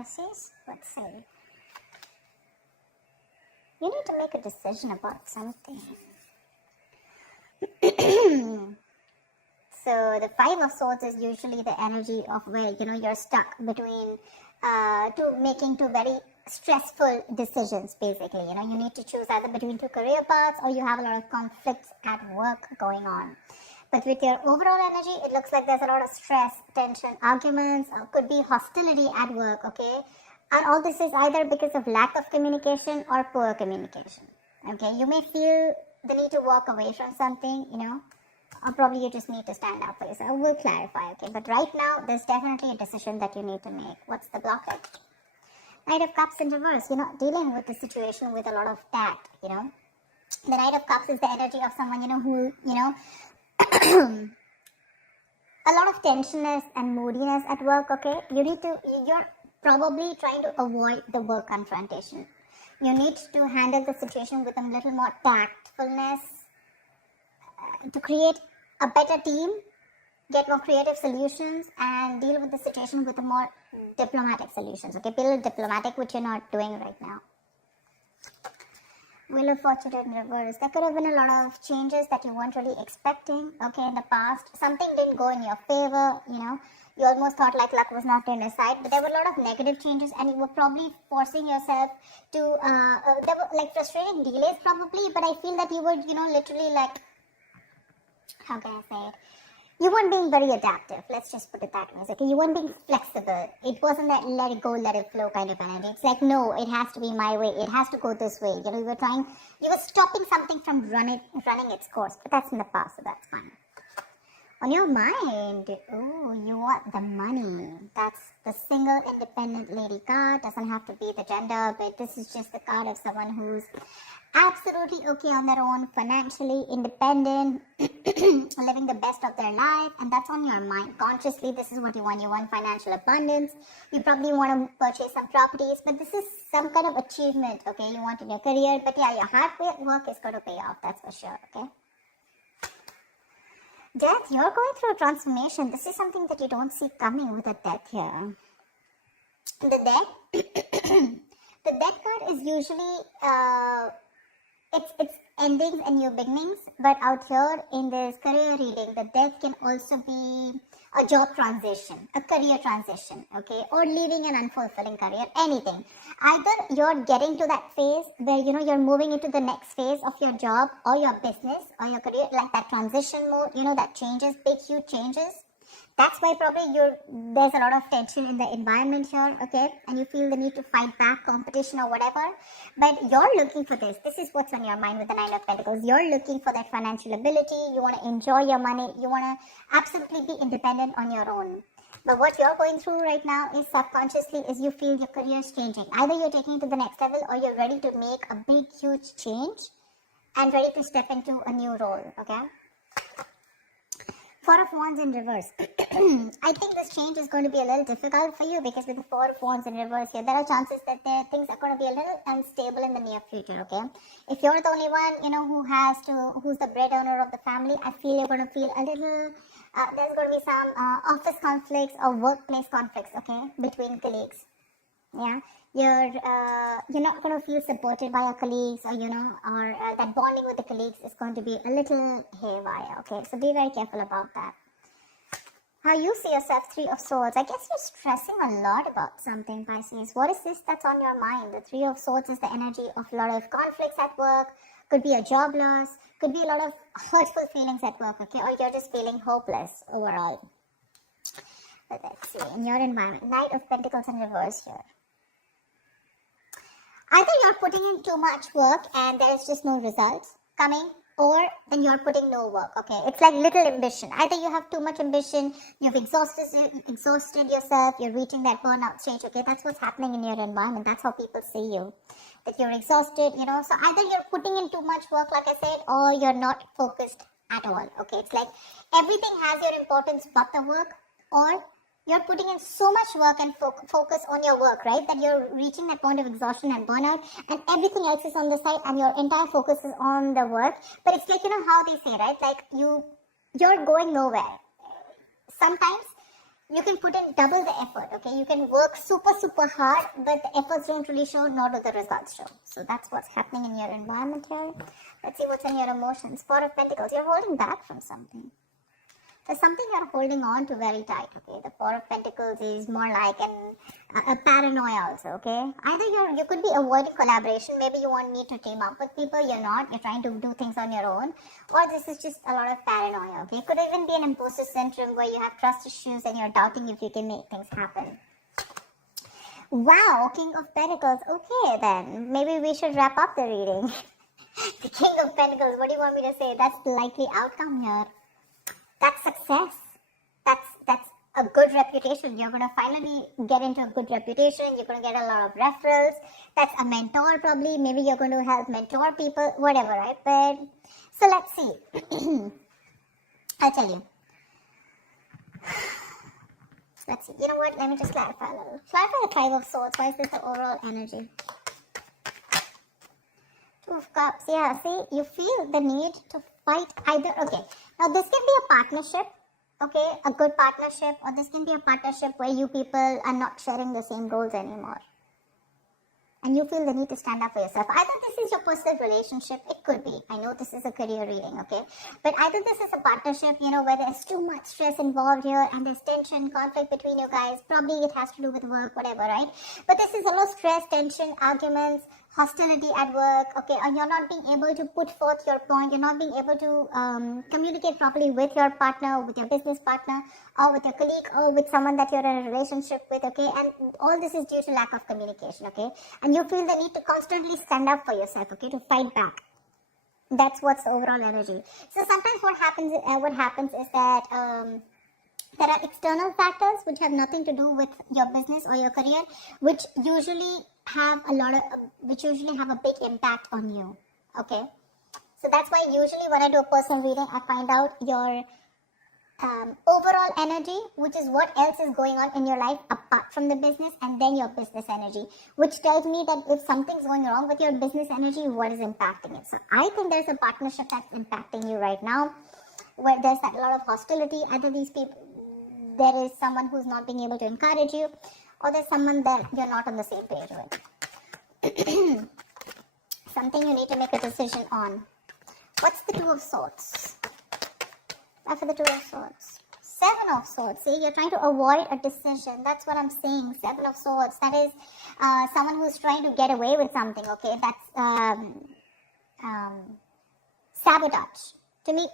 Pisces? Let's see. You need to make a decision about something. So the Five of Swords is usually the energy of where, you're stuck between making two very stressful decisions, basically. You need to choose either between two career paths, or you have a lot of conflicts at work going on. But with your overall energy, it looks like there's a lot of stress, tension, arguments, or could be hostility at work, okay? And all this is either because of lack of communication or poor communication, okay? You may feel the need to walk away from something, or probably you just need to stand up for yourself. We'll clarify, okay? But right now, there's definitely a decision that you need to make. What's the blockage? Knight of Cups in reverse. You're not dealing with the situation with a lot of tact, The Knight of Cups is the energy of someone, who, a lot of tensionness and moodiness at work, okay? You're probably trying to avoid the work confrontation. You need to handle the situation with a little more tactfulness to create a better team, get more creative solutions, and deal with the situation with a more diplomatic solutions, okay? Be a little diplomatic, which you're not doing right now. Wheel of Fortune in reverse. There could have been a lot of changes that you weren't really expecting, okay, in the past. Something didn't go in your favor, You almost thought like luck was not on your side, but there were a lot of negative changes, and you were probably forcing yourself to, there were like frustrating delays probably, but I feel that you were, literally like, how can I say it? You weren't being very adaptive. Let's just put it that way. Okay, you weren't being flexible. It wasn't that let it go, let it flow kind of energy. It's like, no, it has to be my way. It has to go this way. You were stopping something from running its course. But that's in the past, so that's fine. On your mind, you want the money. That's the single independent lady card. Doesn't have to be the gender, but this is just the card of someone who's absolutely okay on their own, financially independent, living the best of their life, and that's on your mind. Consciously, this is what you want. You want financial abundance. You probably want to purchase some properties, but this is some kind of achievement, okay? You want in your career, but yeah, your hard work is going to pay off, that's for sure, okay? Death, you're going through a transformation. This is something that you don't see coming with a death here. The death card is usually, it's endings and new beginnings, but out here in this career reading, the death can also be a job transition, a career transition, okay, or leaving an unfulfilling career, anything. Either you're getting to that phase where, you're moving into the next phase of your job or your business or your career, like that transition mode, that changes, big, huge changes. That's why probably there's a lot of tension in the environment here, okay? And you feel the need to fight back competition or whatever. But you're looking for this. This is what's on your mind with the Nine of Pentacles. You're looking for that financial ability. You want to enjoy your money. You want to absolutely be independent on your own. But what you're going through right now is subconsciously is you feel your career is changing. Either you're taking it to the next level or you're ready to make a big, huge change and ready to step into a new role, okay? Four of Wands in reverse. I think this change is going to be a little difficult for you because with the Four of Wands in reverse here, there are chances that things are going to be a little unstable in the near future, okay? If you're the only one, who's the breadwinner of the family, I feel you're going to feel a little, there's going to be some office conflicts or workplace conflicts, okay, between colleagues. Yeah, you're not going to feel supported by your colleagues, or or that bonding with the colleagues is going to be a little haywire, okay? So be very careful about that. How you see yourself, Three of Swords. I guess you're stressing a lot about something, Pisces. What is this that's on your mind? The Three of Swords is the energy of a lot of conflicts at work. Could be a job loss. Could be a lot of hurtful feelings at work, okay? Or you're just feeling hopeless overall. But let's see, in your environment, Knight of Pentacles in reverse here. Either you're putting in too much work and there's just no results coming, or then you're putting no work, okay? It's like little ambition. Either you have too much ambition, you've exhausted yourself, you're reaching that burnout stage, okay? That's what's happening in your environment. That's how people see you, that you're exhausted, So either you're putting in too much work, like I said, or you're not focused at all, okay? It's like everything has your importance but the work, or you're putting in so much work and focus on your work, right? That you're reaching that point of exhaustion and burnout, and everything else is on the side, and your entire focus is on the work. But it's like, how they say, right? Like you're going nowhere. Sometimes you can put in double the effort, okay? You can work super, super hard, but the efforts don't really show, nor do the results show. So that's what's happening in your environment here. Let's see what's in your emotions. Four of Pentacles, you're holding back from something. There's something you're holding on to very tight, okay? The Four of Pentacles is more like a paranoia also, okay? Either you could be avoiding collaboration. Maybe you won't need to team up with people. You're not. You're trying to do things on your own. Or this is just a lot of paranoia, okay? It could even be an imposter syndrome where you have trust issues and you're doubting if you can make things happen. Wow, King of Pentacles. Okay, then. Maybe we should wrap up the reading. The King of Pentacles, what do you want me to say? That's the likely outcome here. That's success. That's a good reputation. You're going to finally get into a good reputation. You're going to get a lot of referrals. That's a mentor probably. Maybe you're going to help mentor people, whatever, right? But so let's see. I'll tell you. Let's see. You know what? Let me just clarify a little. Clarify the Five of Swords. Why is this the overall energy? Two of Cups. Yeah, see, you feel the need to fight either. Okay. Now, this can be a partnership, okay, a good partnership, or this can be a partnership where you people are not sharing the same roles anymore. And you feel the need to stand up for yourself. Either this is your personal relationship, it could be. I know this is a career reading, okay? But either this is a partnership, you know, where there's too much stress involved here and there's tension, conflict between you guys. Probably it has to do with work, whatever, right? But this is a lot of stress, tension, arguments, hostility at work, okay, and you're not being able to put forth your point, you're not being able to communicate properly with your partner, with your business partner, or with your colleague, or with someone that you're in a relationship with, okay, and all this is due to lack of communication, okay, and you feel the need to constantly stand up for yourself, okay, to fight back. That's what's the overall energy. So sometimes what happens is that there are external factors which have nothing to do with your business or your career, which usually have a big impact on you. Okay, so that's why usually when I do a personal reading, I find out your overall energy, which is what else is going on in your life apart from the business, and then your business energy, which tells me that if something's going wrong with your business energy, what is impacting it. So I think there's a partnership that's impacting you right now, where there's a lot of hostility. Either these people, there is someone who's not being able to encourage you, or there's someone that you're not on the same page with. Something you need to make a decision on. What's the Two of Swords? After the Two of Swords. Seven of Swords. See, you're trying to avoid a decision. That's what I'm saying. Seven of Swords. That is someone who's trying to get away with something, okay? That's sabotage. To me,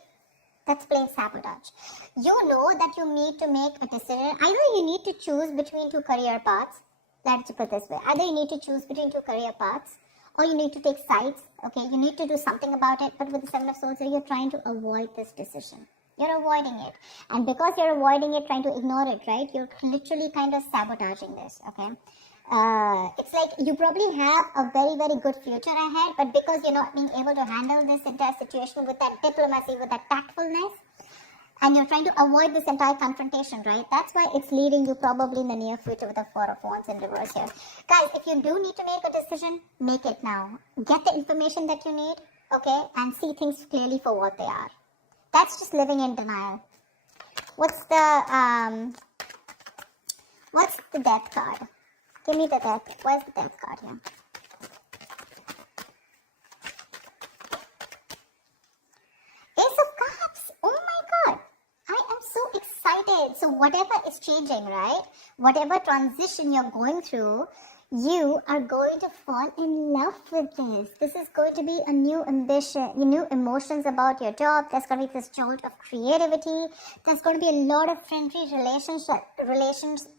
that's plain sabotage. You know that you need to make a decision. Either you need to choose between two career paths. Let's put it this way. Either you need to choose between two career paths, or you need to take sides. Okay, you need to do something about it. But with the Seven of Swords, you're trying to avoid this decision. You're avoiding it. And because you're avoiding it, trying to ignore it, right? You're literally kind of sabotaging this, okay? It's like you probably have a very, very good future ahead, but because you're not being able to handle this entire situation with that diplomacy, with that tactfulness, and you're trying to avoid this entire confrontation, right? That's why it's leading you probably in the near future with the Four of Wands in reverse here. Guys, if you do need to make a decision, make it now. Get the information that you need, okay? And see things clearly for what they are. That's just living in denial. What's the Death card? Give me the Death. Where's the Death card here? Ace of Cups. Oh my God. I am so excited. So whatever is changing, right? Whatever transition you're going through, you are going to fall in love with this. This is going to be a new ambition, new emotions about your job. There's going to be this jolt of creativity. There's going to be a lot of friendly relations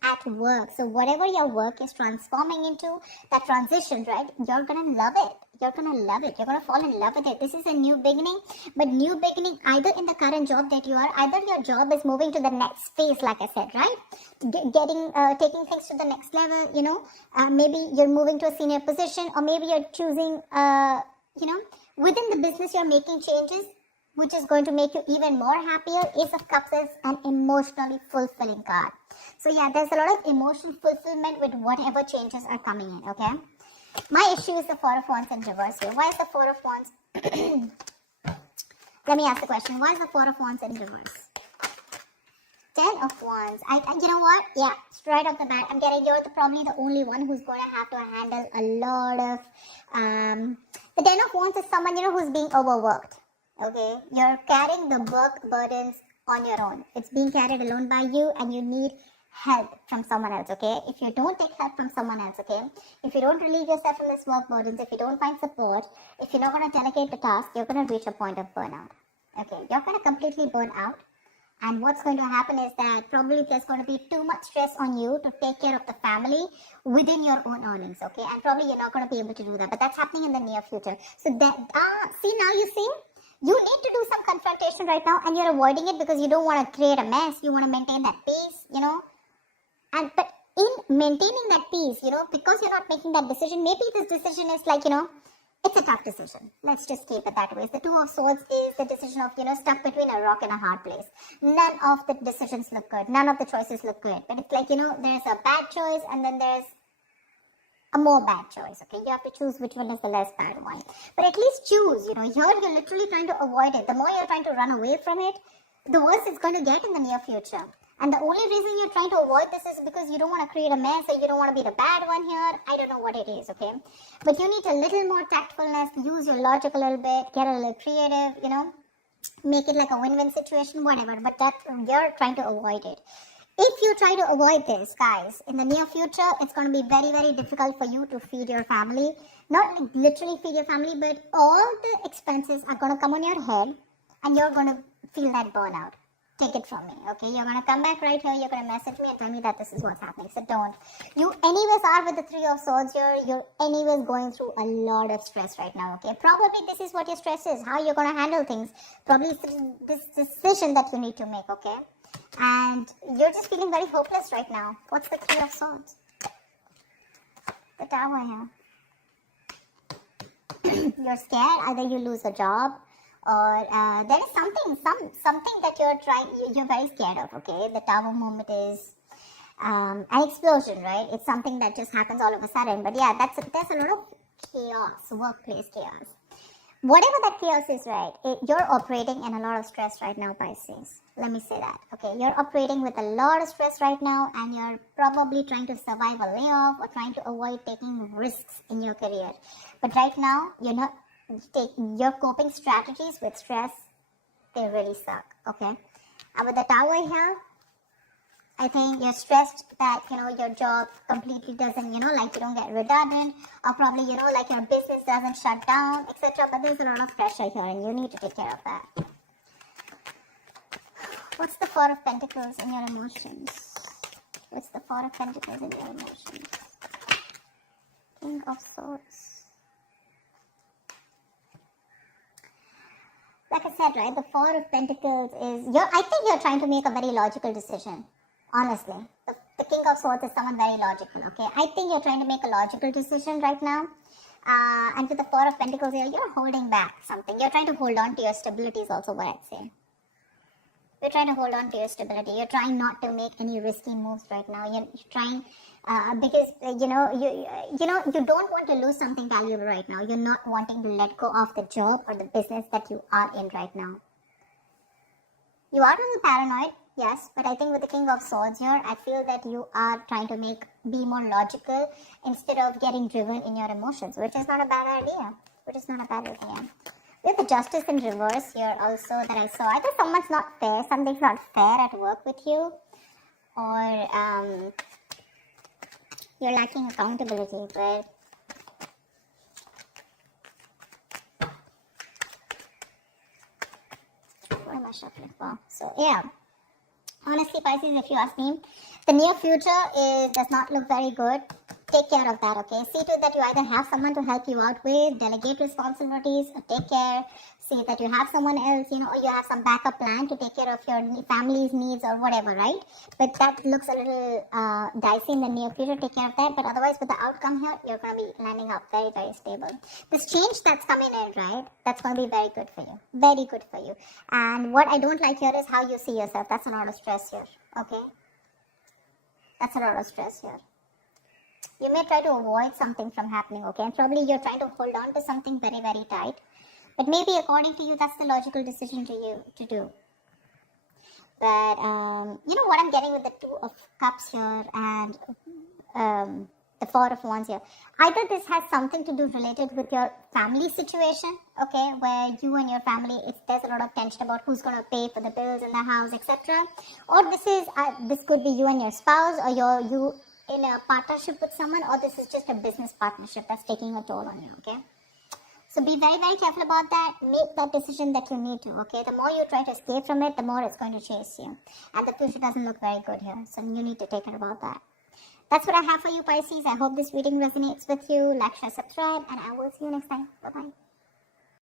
at work. So whatever your work is transforming into, that transition, right? You're going to love it. You're going to love it. You're going to fall in love with it. This is a new beginning, but new beginning either in the current job that you are, either your job is moving to the next phase, like I said, right? Taking things to the next level, you know, maybe you're moving to a senior position, or maybe you're choosing, within the business you're making changes, which is going to make you even more happier. Ace of Cups is an emotionally fulfilling card. So yeah, there's a lot of emotional fulfillment with whatever changes are coming in, okay? My issue is the Four of Wands in reverse here. Why is the Four of Wands? Let me ask the question. Why is the Four of Wands in reverse? Ten of Wands. You know what? Yeah, straight off the bat, I'm getting you're probably the only one who's going to have to handle a lot of. The Ten of Wands is someone who's being overworked. Okay, you're carrying the work burdens on your own. It's being carried alone by you, and you need help from someone else. Okay, if you don't take help from someone else, okay, if you don't relieve yourself from this work burdens, if you don't find support, if you're not going to delegate the task, you're going to reach a point of burnout. Okay, you're going to completely burn out. And what's going to happen is that probably there's going to be too much stress on you to take care of the family within your own earnings, okay? And probably you're not going to be able to do that. But that's happening in the near future. So you need to do some confrontation right now, and you're avoiding it because you don't want to create a mess. You want to maintain that peace, but in maintaining that peace, because you're not making that decision, maybe this decision is like, it's a tough decision. Let's just keep it that way. The Two of Swords is the decision of, stuck between a rock and a hard place. None of the decisions look good. None of the choices look good. But it's like, there's a bad choice and then there's a more bad choice. Okay, you have to choose which one is the less bad one. But at least choose, here you're literally trying to avoid it. The more you're trying to run away from it, the worse it's going to get in the near future. And the only reason you're trying to avoid this is because you don't want to create a mess or you don't want to be the bad one here. I don't know what it is, okay? But you need a little more tactfulness, use your logic a little bit, get a little creative, make it like a win-win situation, whatever. But you're trying to avoid it. If you try to avoid this, guys, in the near future, it's going to be very, very difficult for you to feed your family. Not literally feed your family, but all the expenses are going to come on your head and you're going to feel that burnout. Take it from me, okay? You're going to come back right here, you're going to message me and tell me that this is what's happening. So don't. You anyways are with the Three of Swords here. You're anyways going through a lot of stress right now, okay? Probably this is what your stress is, how you're going to handle things. Probably this decision that you need to make, okay? And you're just feeling very hopeless right now. What's the Three of Swords? The Tower here. You're scared. Either you lose a job, or there is something that you're very scared of, okay? The Tower moment is an explosion, right? It's something that just happens all of a sudden. But yeah, there's a lot of chaos, workplace chaos. Whatever that chaos is, right, you're operating in a lot of stress right now, Pisces. Let me say that, okay? You're operating with a lot of stress right now, and you're probably trying to survive a layoff or trying to avoid taking risks in your career. But right now, your coping strategies with stress, they really suck, okay? And with the Tower here, I think you're stressed that, your job completely doesn't, you don't get redundant, or probably, like your business doesn't shut down, etc. But there's a lot of pressure here and you need to take care of that. What's the Four of Pentacles in your emotions? What's the Four of Pentacles in your emotions? King of Swords. Like I said, right, the Four of Pentacles is, I think you're trying to make a very logical decision. Honestly, the King of Swords is someone very logical, okay? I think you're trying to make a logical decision right now. And with the Four of Pentacles here, you're holding back something. You're trying to hold on to your stability is also what I'd say. You're trying to hold on to your stability. You're trying not to make any risky moves right now. You're trying, because, you don't want to lose something valuable right now. You're not wanting to let go of the job or the business that you are in right now. You are a little paranoid. Yes, but I think with the King of Swords here, I feel that you are trying to be more logical instead of getting driven in your emotions, which is not a bad idea. With the Justice in reverse here also that I saw, either someone's not fair, something's not fair at work with you, or you're lacking accountability, but what am I shuffling for? So yeah. Honestly, Pisces, if you ask me, the near future does not look very good. Take care of that, okay? See to it that you either have someone to help you out with, delegate responsibilities, or take care. See that you have someone else, or you have some backup plan to take care of your family's needs or whatever, right? But that looks a little dicey in the near future. Take care of that. But otherwise, with the outcome here, you're going to be landing up very, very stable. This change that's coming in, right? That's going to be very good for you. Very good for you. And what I don't like here is how you see yourself. That's a lot of stress here, okay? That's a lot of stress here. You may try to avoid something from happening, okay? And probably you're trying to hold on to something very, very tight. But maybe according to you, that's the logical decision to do. But you know what I'm getting with the Two of Cups here and the Four of Wands here. Either this has something to do related with your family situation, okay, where you and your family, there's a lot of tension about who's going to pay for the bills in the house, etc. Or this could be you and your spouse, or you in a partnership with someone, or this is just a business partnership that's taking a toll on you, okay? So be very, very careful about that. Make that decision that you need to, okay? The more you try to escape from it, the more it's going to chase you. And the future doesn't look very good here. So you need to take care about that. That's what I have for you, Pisces. I hope this reading resonates with you. Like, share, subscribe, and I will see you next time. Bye-bye.